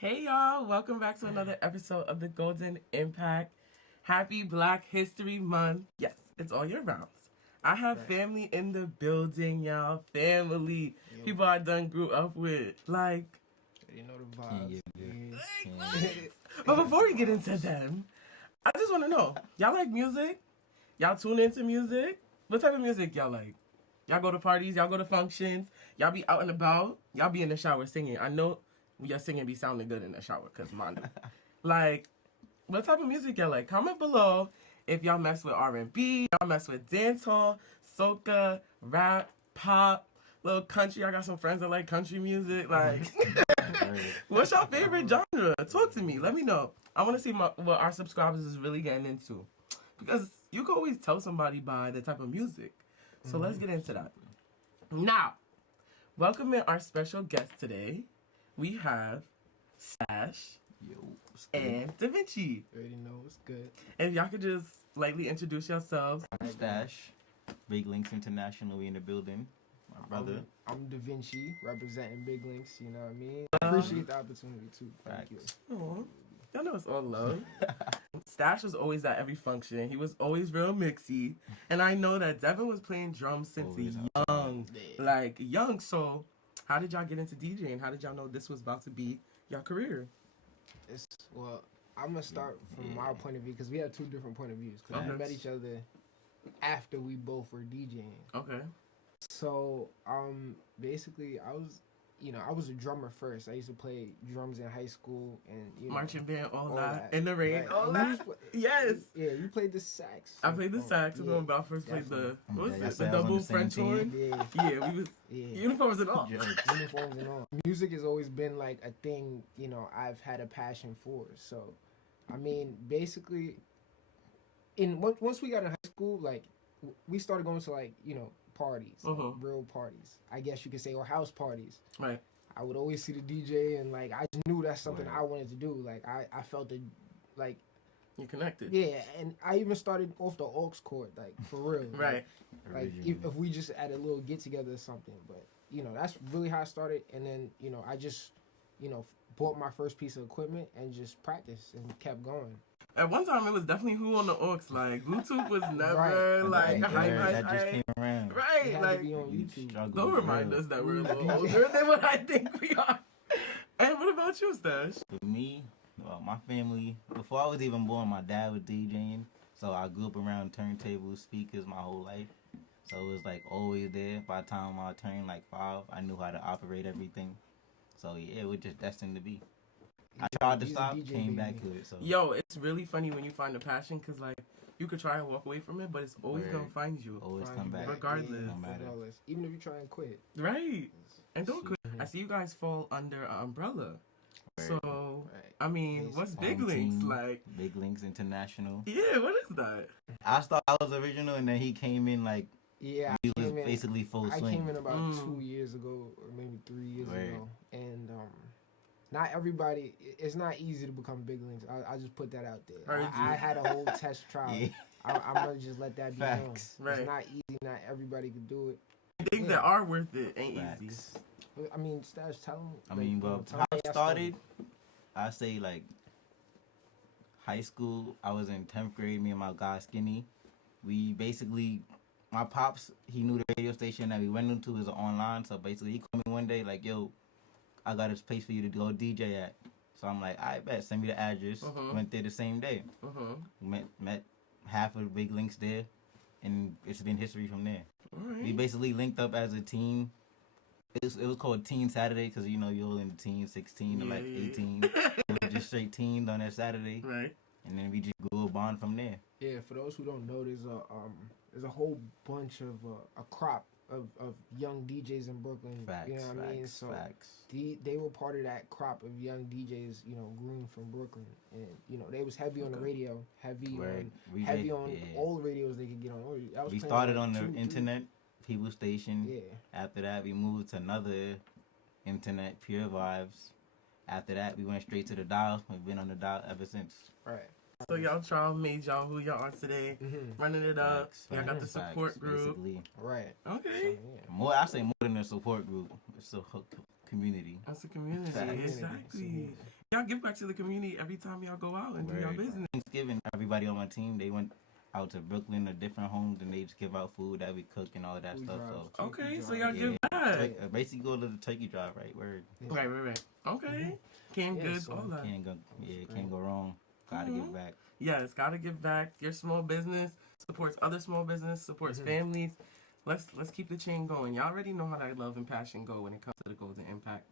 Hey y'all, welcome back to another episode of the Golden Impact. Happy Black History Month. Yes, it's all year round. I have family in the building, y'all. Family. Yo. People I done grew up with. Like, You know the vibes. but before we get into them, I just want to know, y'all like music? Y'all tune into music? What type of music y'all like? Y'all go to parties? Y'all go to functions? Y'all be out and about? Y'all be in the shower singing? I know your singing be sounding good in the shower, because mine do. Like, what type of music y'all like? Comment below if y'all mess with R&B, y'all mess with dancehall, soca, rap, pop, little country. I got some friends that like country music. Like, what's your favorite genre? Talk to me. Let me know. I want to see what our subscribers is really getting into. Because you can always tell somebody by the type of music. So let's get into that. Now, welcoming our special guest today, we have Stash and Devinci. You already know it's good. And if y'all could just lightly introduce yourselves. I'm Stash, Big Links International, we in the building. My brother. I'm Devinci, representing Big Links, you know what I mean? Appreciate the opportunity too. Thank you. Aw, y'all know it's all love. Stash was always at every function. He was always real mixy. And I know that Devin was playing drums since Always young. Like, young. So, how did y'all get into DJing? How did y'all know this was about to be your career? Well, I'm going to start from my point of view because we have two different point of views. Because we met each other after we both were DJing. Okay. So, basically, I was a drummer first. I used to play drums in high school and Marching band, all that. In the rain, right. all that. Yes. Yeah, you played the sax. I played the sax. Yeah, when I first played the the double French horn. Yeah, we was uniforms and all. Uniforms and all. Music has always been like a thing, I've had a passion for. So, I mean, basically, once we got in high school, like, we started going to parties, real parties, I guess you could say, or house parties. Right. I would always see the DJ, and like I just knew that's something I wanted to do. Like I felt it, like you connected. Yeah, and I even started off the aux court, like for real. Right. Like if we just had a little get together or something, but that's really how I started. And then I just bought my first piece of equipment and just practiced and kept going. At one time, it was definitely who on the aux. Like, Bluetooth was never, that just came around. Right, like, be on YouTube. Don't remind us that we're a little older than what I think we are. And what about you, Stash? For me, my family, before I was even born, my dad was DJing. So I grew up around turntables, speakers my whole life. So it was, like, always there. By the time I turned, like, 5, I knew how to operate everything. So, yeah, it was just destined to be. I tried to stop, came back to it. So. Yo, it's really funny when you find a passion, because, like, you could try and walk away from it, but it's always going to find you. Always come back. Regardless. Regardless. Even if you try and quit. Right. And don't quit. I see you guys fall under an umbrella. So, I mean, what's Big Links like? Big Links International. Yeah, what is that? I thought I was original, and then he came in, like, yeah, he was basically full swing. I came in about 2 years ago, or maybe 3 years ago. And, not everybody, it's not easy to become Big Links. I just put that out there. I had a whole test trial. Yeah. I'm going to just let that be known. Right. It's not easy. Not everybody can do it. Things that are worth it ain't easy. I mean, Stash, tell them. I mean, well, how I started, I say, like, high school, I was in 10th grade, me and my guy, Skinny. We basically, my pops, he knew the radio station that we went into was online. So basically, he called me one day, like, yo, I got this place for you to go DJ at. So I'm like, I bet, send me the address. Went there the same day. Met half of the Big Links there, and it's been history from there. Right. We basically linked up as a team. It was called Teen Saturday because, you're all in the teens, 16 to like 18. We just straight teamed on that Saturday. Right. And then we just grew a bond from there. Yeah, for those who don't know, there's a whole bunch of a crop of young DJs in Brooklyn. Facts, you know what I mean? So they were part of that crop of young DJs, groomed from Brooklyn, and they was heavy on the radio, heavy on all the radios they could get on. We started on the internet, People Station. Yeah. After that, we moved to another internet, Pure Vibes. After that, we went straight to the dial. We've been on the dial ever since. Right. So y'all trial made y'all who y'all are today, running it up. Y'all got the support group. Basically. Right. Okay. So, I say more than a support group. It's a community. That's a community. Exactly. y'all give back to the community every time y'all go out and do your business. Thanksgiving, everybody on my team, they went out to Brooklyn or different homes and they just give out food that we cook and all of that Food stuff. drives, So Okay, so y'all give back. basically go to the turkey drive, right? Where Right. Okay. Canned goods, so all that. can't go wrong. Gotta give back. Yes, gotta give back. Your small business supports other small business, supports families. Let's keep the chain going. Y'all already know how that love and passion go when it comes to the Golden Impact.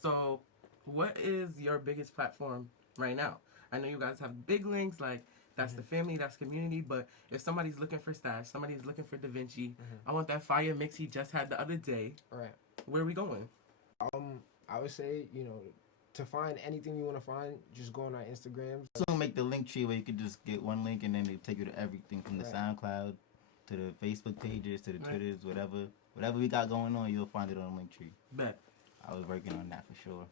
So, what is your biggest platform right now? I know you guys have big links, like that's the family, that's community. But if somebody's looking for Stash, somebody's looking for Devinci, I want that fire mix he just had the other day. Right. Where are we going? I would say, to find anything you want to find, just go on our Instagrams. So make the link tree where you can just get one link and then they take you to everything from the SoundCloud to the Facebook pages to the Twitters, whatever we got going on, you'll find it on the link tree. Bet. I was working on that for sure.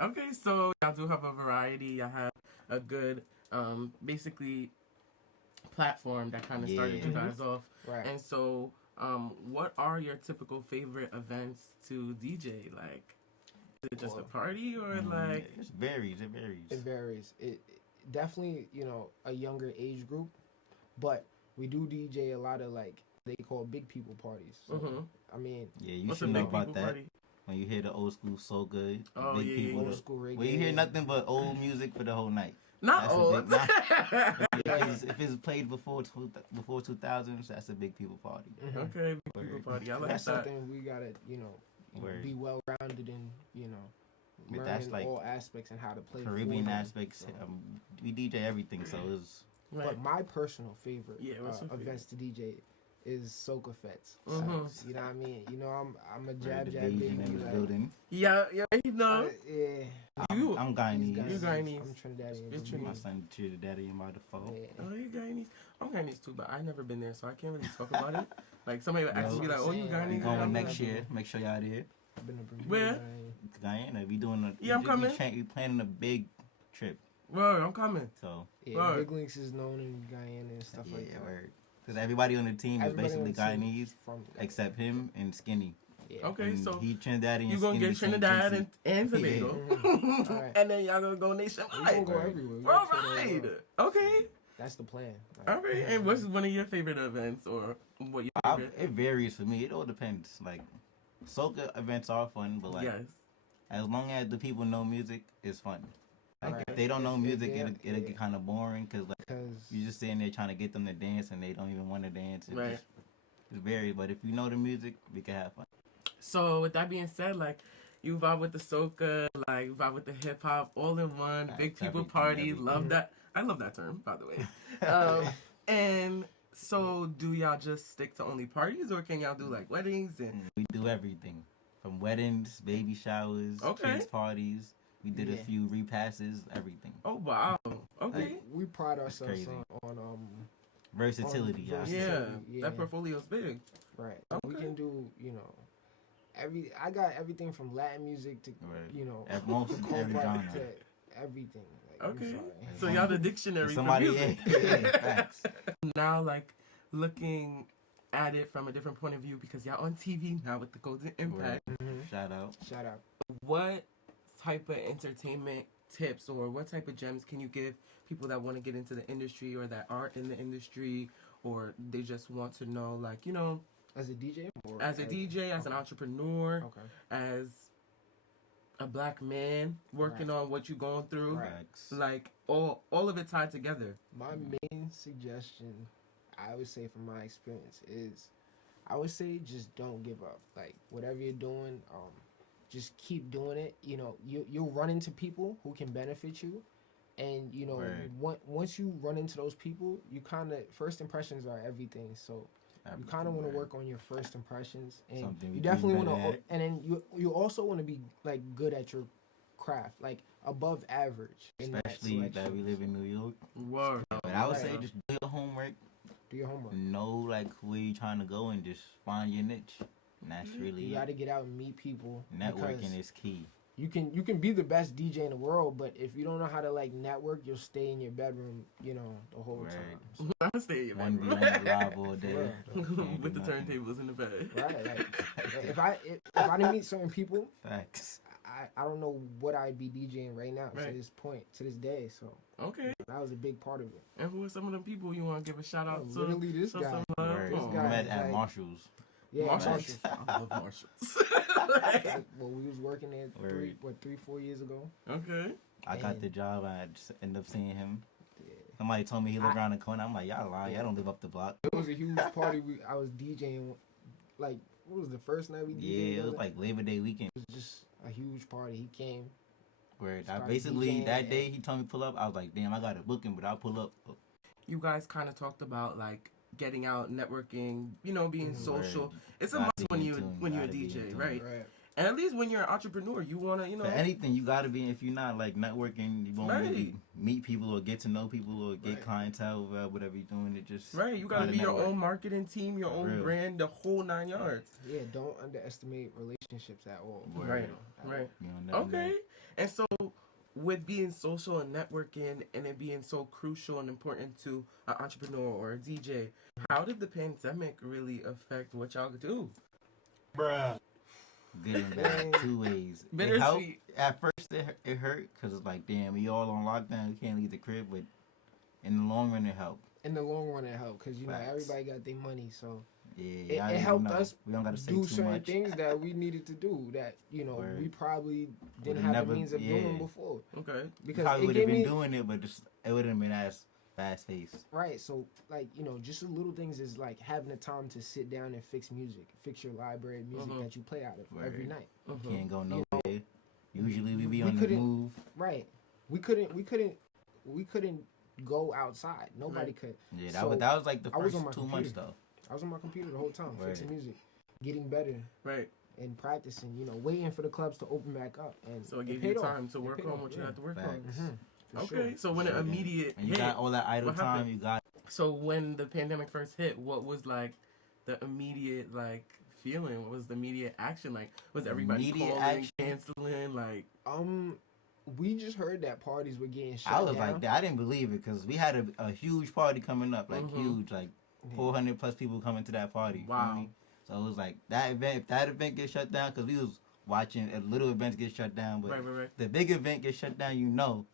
Okay, so y'all do have a variety. Y'all have a good, basically, platform that kind of started you guys off. Right. And so, what are your typical favorite events to DJ? Like, is it just a party or like? It varies. It varies. It definitely, a younger age group, but we do DJ a lot of like they call big people parties. So, I mean, you should know about that. Party? When you hear the old school So Good, big people, old school reggae. When you hear nothing but old music for the whole night. Not old. If it's played before 2000s, that's a big people party. Okay, big people party. I like that's that. Something we gotta, be well rounded in, learning that's like all aspects and how to play Caribbean aspects. We DJ everything, so it's. Right. But my personal favorite events to DJ is Soca Fets. You know what I mean? I'm a jab baby. Yeah, you know. I'm Guyanese. You Guyanese. I'm Trinidadian. My son Trinidadian by default. Yeah. Oh, you Guyanese. I'm Guyanese too, but I've never been there, so I can't really talk about it. Like somebody would ask me like, "Oh, you Guyanese?" We going next year. Make sure y'all there. Where? Guyana. We doing a. Yeah, I'm coming. We planning a big trip. Word, I'm coming. So. Yeah, Big Links is known in Guyana and stuff like that. Word. Because everybody on the team is basically Guyanese, except him and Skinny. Yeah. Okay, and so he Trinidadian. You gonna get Trinidad and Tobago, and then y'all gonna go nationwide. We gonna go everywhere. All right. Okay. That's the plan. All right. And what's one of your favorite events, or what you? It varies for me. It all depends. Like, soca events are fun, but like, as long as the people know music, it's fun. Like if they don't know music, it'll get kind of boring because you're just sitting there trying to get them to dance and they don't even want to dance. It's varies, but if you know the music, we can have fun. So with that being said, like you vibe with the soca, like you vibe with the hip hop, all in one, big people party. Love that. I love that term, by the way. And so, do y'all just stick to only parties, or can y'all do like weddings and? We do everything, from weddings, baby showers, kids parties. We did a few repasses, everything. Oh wow! Okay. We pride ourselves on versatility. That portfolio's big. Right. Okay. We can do I got everything from Latin music to most every genre to everything. Like, okay. So y'all the dictionary for music. Now, like looking at it from a different point of view because y'all on TV now with the Golden Impact. Shout out. What type of entertainment tips or what type of gems can you give people that want to get into the industry or that aren't in the industry or they just want to know, like, as a DJ or as a DJ, as an entrepreneur, as a black man working on what you're going through, like all of it tied together? My main suggestion, I would say from my experience, is I would say just don't give up. Like whatever you're doing, just keep doing it. You'll run into people who can benefit you, and once you run into those people, you kind of first impressions are everything. So you kind of want to work on your first impressions, and you definitely want to. And then you also want to be like good at your craft, like above average. Especially that we live in New York. Word. But I would say just do your homework. Know like where you trying to go and just find your niche. And that's really you got to get out and meet people. Networking is key. You can be the best DJ in the world, but if you don't know how to like network, you'll stay in your bedroom, the whole time. So. I stay in your bedroom. Live all day with the turntables in the bed. Right. Like, if I didn't meet certain people, facts. I don't know what I'd be DJing right now Right. to this point, to this day. So Okay. that was a big part of it. And who are some of the people you want to give a shout out to? Literally this Show guy. some love? Word. This Oh, guy. We met is at like- Marshall's. Yeah, Marshalls. Marshalls. I love Marshalls. Like, Well, we was working there Word. 3-4 years ago. okay. I got And- the job and I just ended up seeing him. Yeah. Somebody told me he lived around the corner. I'm like, y'all lying. Y'all don't live up the block. It was a huge party. I was DJing. Like, what was the first night we DJed? Yeah, it was together? like Labor Day weekend. It was just a huge party. He came. Where I Started basically DJing that and- day he told me pull up. I was like, damn, I got a booking, but I'll pull up. You guys kind of talked about like getting out, networking, you know, being social. Word. It's a Gotta must be when in you tune, when you're a gotta be in DJ, tune. right? And at least when you're an entrepreneur, you wanna, you know. For anything, you gotta be. If you're not like networking, you won't Right. really meet people or get to know people or get Right. clientele, whatever you're doing. It just Right, you gotta gotta be your network. own marketing team, your For own real. brand, the whole 9 yards. Yeah, don't underestimate relationships at all. Word. Right, You know, at right. You know, never Okay. know. And so, with being social and networking and it being so crucial and important to an entrepreneur or a DJ, how did the pandemic really affect what y'all do? Good and bad, two ways. It helped. Bittersweet. At first, it hurt because it's like, damn, we all on lockdown. We can't leave the crib, but in the long run, it helped. In the long run, it helped because, you know, Facts. everybody got their money. So Yeah, It y'all even helped know. us We don't gotta say do too certain much. things that we needed to do that, you know, Word. we probably didn't Would've have never- the means of yeah. doing before. Okay. Because Probably it would have gave been me, doing it, but just, it wouldn't have been as fast paced. right, so, like, you know, just the little things is like having the time to sit down and fix music, fix your library of music Mhm. that you play out of every Word. night. Mhm. Can't go nowhere. Usually we be We on the couldn't- move. Right. We couldn't go outside. Nobody Right. could. Yeah, So, that was like the I was first on my 2 months computer. though. I was on my computer the whole time, Right. fixing music, getting better Right. and practicing, you know, waiting for the clubs to open back up. And So it it gave paid you off. time to It work paid on off, what you yeah. had to work on. Facts. For Okay. sure. So when Sure, it and- immediate And you hit, got all that idle what time. happened? You got so when the pandemic first hit, what was like the immediate like feeling? What was the immediate action like? Was everybody Immediate calling, action? canceling? Like, We just heard that parties were getting shut I was down. like that. I didn't believe it because we had a huge party coming up, like Mhm. huge, like Yeah. 400 plus people coming to that party. you feel Wow. me? So it was like that event. If that event gets shut down, because we was watching little events get shut down, but right. the big event gets shut down, you know.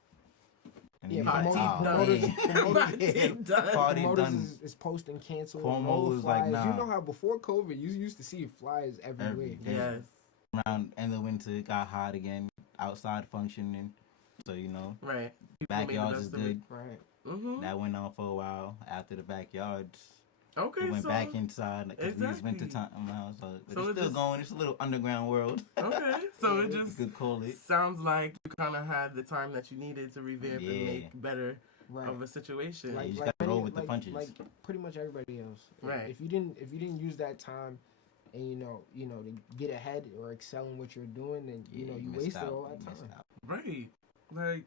And Yeah, you like, promoters- oh, promoters- man. Team done. Party Promoters done. is posting cancel. Cuomo all the was like, flyers. You nah. know how before COVID, you used to see flyers everywhere. Yeah. Yes. Around end of winter, it got hot again. Outside functioning, so you know, Right. People made the backyards is best of it. good. Right. Mhm. That went on for a while. After the backyards, Okay. we went so back inside because we was Exactly. winter time now. So, but So it's it still just- going. It's a little underground world. okay. So it You just could call it. sounds like you kind of had the time that you needed to revamp and Yeah. make better Right. of a situation. you just gotta roll with the punches. Like pretty much everybody else. Right. If you didn't use that time, and you know to get ahead or excel in what you're doing, then you know you missed wasted out. all that You missed time. out. Right. Like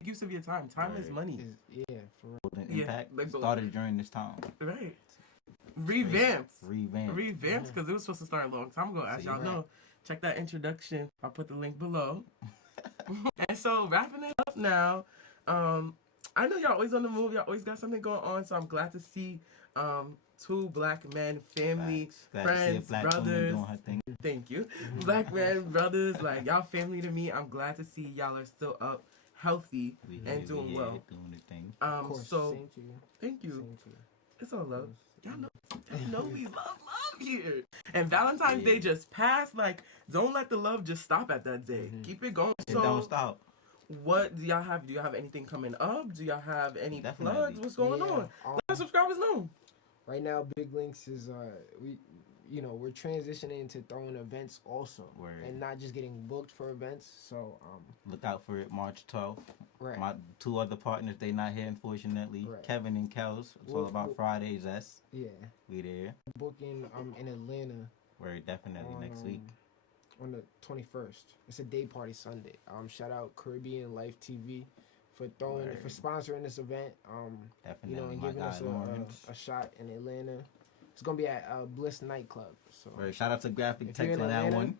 use of your time. Time is Right. money. Yeah, for real. Golden Yeah, Impact like the- started during this time. Right. Revamped. Revamp. Revamped because it was supposed to start a long time ago. As See, y'all right. know, check that introduction. I'll put the link below. And so wrapping it up now. I know y'all always on the move. Y'all always got something going on. So I'm glad to see two black men, family, Facts. Glad to see a friends, black woman brothers. doing her thing. Thank you. Black men, brothers, like y'all family to me. I'm glad to see y'all are still up, healthy, We and here, we doing here, well. doing the thing. Of course. So Same to you. thank you. Same to you. It's all love. Of course. Y'all know we love here. And Valentine's Yeah. Day just passed. Like, don't let the love just stop at that day. Mhm. Keep it going. It So, don't stop. what do y'all have? Do y'all have anything coming up? Do y'all have any Definitely. plugs? What's going Yeah, on? Let the subscribers know. right now, Big Links is we're transitioning into throwing events also, Word. and not just getting booked for events. So Look out for it March 12th. right. My two other partners, they not here unfortunately. Right. Kevin and Kels. It's all Well, about well- Fridays. That's Yeah, we there. booking in Atlanta We're definitely next week. on the 21st. It's a day party Sunday. Shout out Caribbean Life TV for Word. sponsoring this event. Definitely And my giving guy us Lawrence. a shot in Atlanta. It's gonna be at Bliss Nightclub. So Word. Shout out to Graphic if Tech you're on in that Atlanta, one.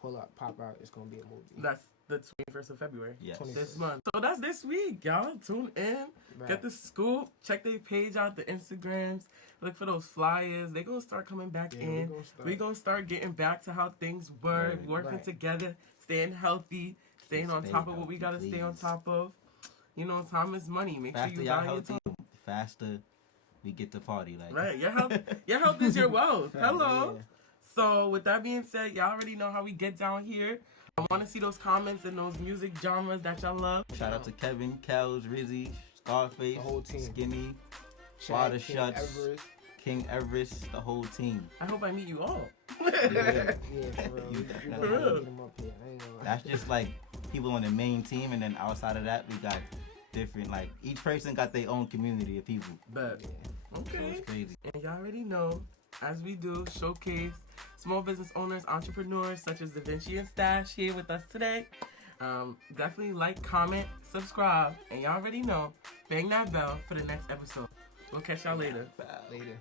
pull up, pop out. It's gonna be a movie. That's the 21st of February. Yes. 20 This month. So that's this week, y'all. Tune in. Right. Get the scoop. Check their page out, the Instagrams. Look for those flyers. They gonna start coming back Yeah, in. we gonna start. We're gonna start getting back to how things were, Right. working Right. together, staying healthy, staying on Stay top of what we healthy, gotta stay on please. top of. You know, time is money. Make Faster sure you y'all buy your healthy, time. faster we get to party. Like Right, your health is your wealth. Hello. Yeah. So with that being said, y'all already know how we get down here. I want to see those comments and those music genres that y'all love. Shout out to Kevin, Kels, Rizzy, Scarface, The whole team. Skinny, Shaq, Water King Shuts, Everest. King Everest, the whole team. I hope I meet you all. Yeah, for real. We You gonna definitely have to will. get 'em up here. I ain't gonna lie. That's just like people on the main team, and then outside of that, we got different. Like each person got their own community of people. But Yeah. So okay. it's crazy. And y'all already know, as we do, showcase small business owners, entrepreneurs such as Devinci and Stash here with us today. Definitely like, comment, subscribe, and y'all already know, bang that bell for the next episode. We'll catch y'all later. Later.